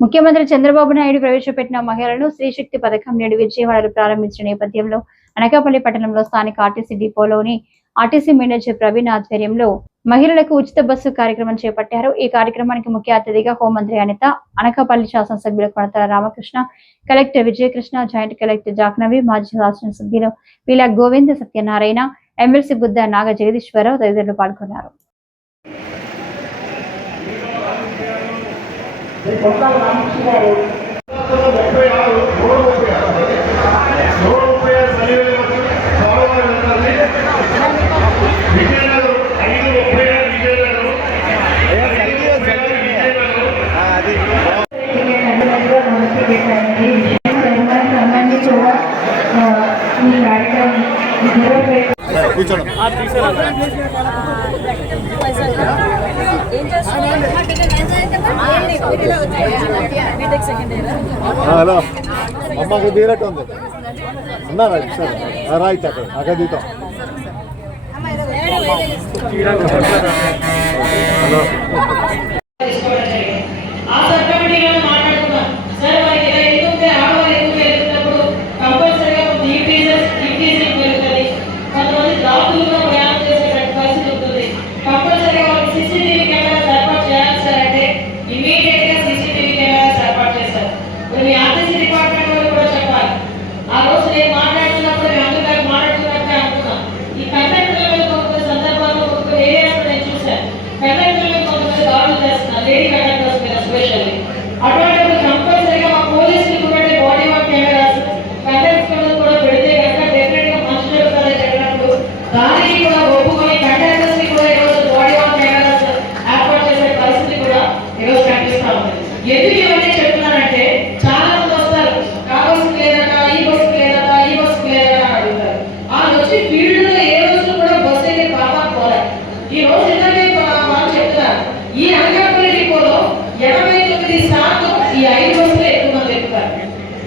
ముఖ్యమంత్రి చంద్రబాబు నాయుడు ప్రవేశపెట్టిన మహిళలను స్త్రీశక్తి పథకం నేడు విజయవాడలో ప్రారంభించిన నేపథ్యంలో అనకాపల్లి పట్టణంలో స్థానిక ఆర్టీసీ డిపోలోని ఆర్టీసీ మేనేజర్ ప్రవీణ్ ఆధ్వర్యంలో మహిళలకు ఉచిత బస్సు కార్యక్రమం చేపట్టారు. ఈ కార్యక్రమానికి ముఖ్య అతిథిగా హోంమంత్రి అనిత, అనకాపల్లి శాసనసభ్యులు Konathala Ramakrishna, collector Vijayakrishna, joint collector Jahnavi, మాజీ శాసనసభ్యులు వీల గోవింద సత్యనారాయణ, ఎమ్మెల్సీ బుద్ధ నాగ జగదీశ్వరరావు తదితరులు పాల్గొన్నారు. హలో అమ్మకు తీరట్టు ఉంది అన్నారా రైట్ అక్కడ అక్కడ దిగుతాం. హలో ఎందుకు ఇవన్నీ చెప్తున్నానంటే చాలా మంది వస్తారు, కావాల్సి లేదట, ఈ బస్సు లేదట, ఈ బస్సు లేదట అని అడుగుతారు. వాళ్ళు వచ్చి ఫీల్డ్ లో ఏ రోజు కూడా బస్సు అయితే బాగా పోరాడు. ఈ రోజు ఎందుకంటే వాళ్ళు చెప్తారు, ఈ అనకాపల్లి డిపోలో 89% ఈ 5 బస్సులు ఎక్కువ మంది ఎక్కుతారు.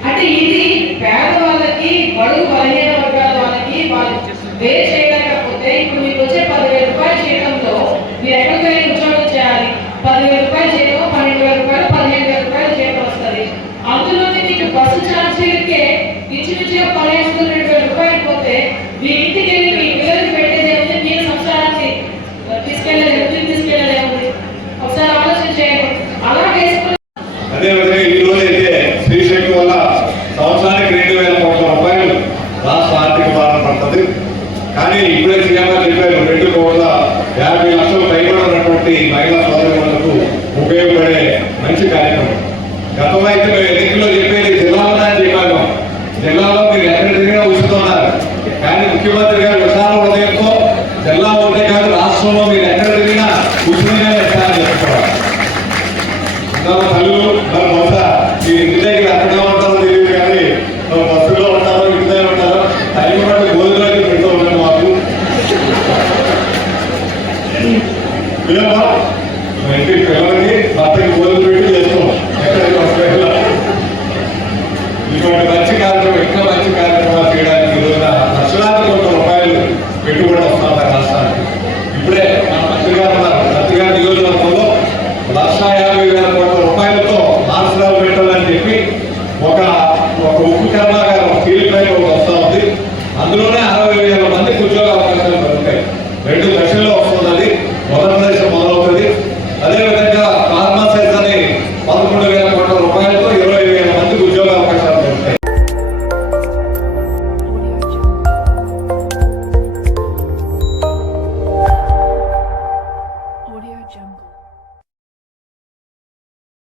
అంటే ఇది పేదవాళ్ళకి, బడుగు బలహీన వర్గాల వాళ్ళకి వాళ్ళు వే చేయలేకపోతే ఇప్పుడు మీకు వచ్చే 10,000 రూపాయల జీతంలో మీరు ఎక్కడికి వెళ్ళి ఉద్యోగం చేయాలి. 10,000 రూపాయల జీతం, 12,000 రూపాయలు, 15,000 రూపాయల జీతం వస్తుంది. అందులోనే మీకు బస్సు ఛార్జీలకే ఇంచుమించుగా 15,000-2,000 రూపాయలు పోతే మీ ఇంటికి వెళ్ళి మీ పిల్లలకి పెట్టేది ఏముంది, మీ సంసారాన్ని తీసుకెళ్ళేది ఏముంది? ఒకసారి ఆలోచన చేయండి. అలా వేసుకుని అదేవిధంగా ఈ రోజు అయితే స్త్రీశక్తి వల్ల సంవత్సరానికి 2,000 కోట్ల రూపాయలు రాష్ట్ర ఆర్థిక భారం పడుతుంది. కానీ ఇప్పుడే సీఎం గారు చెప్పారు 2,50 లక్షలు పైబడి ఉన్నటువంటి మహిళా సోదరులకు ఉపయోగపడే మంచి కార్యక్రమం. గతంలో అయితే మేము ఎన్నికల్లో చెప్పేది జిల్లాలో అని చెప్పాను, జిల్లాలో మీరు ఎక్కడ తిరిగినా ఉచితున్నారు. కానీ ముఖ్యమంత్రి గారు విశాల హృదయంతో జిల్లా ఉంటే కాదు రాష్ట్రంలో మీరు ఎక్కడ తిరిగినా ఉచితంగా ఇస్తారని చెప్తున్నారు. తల్లులు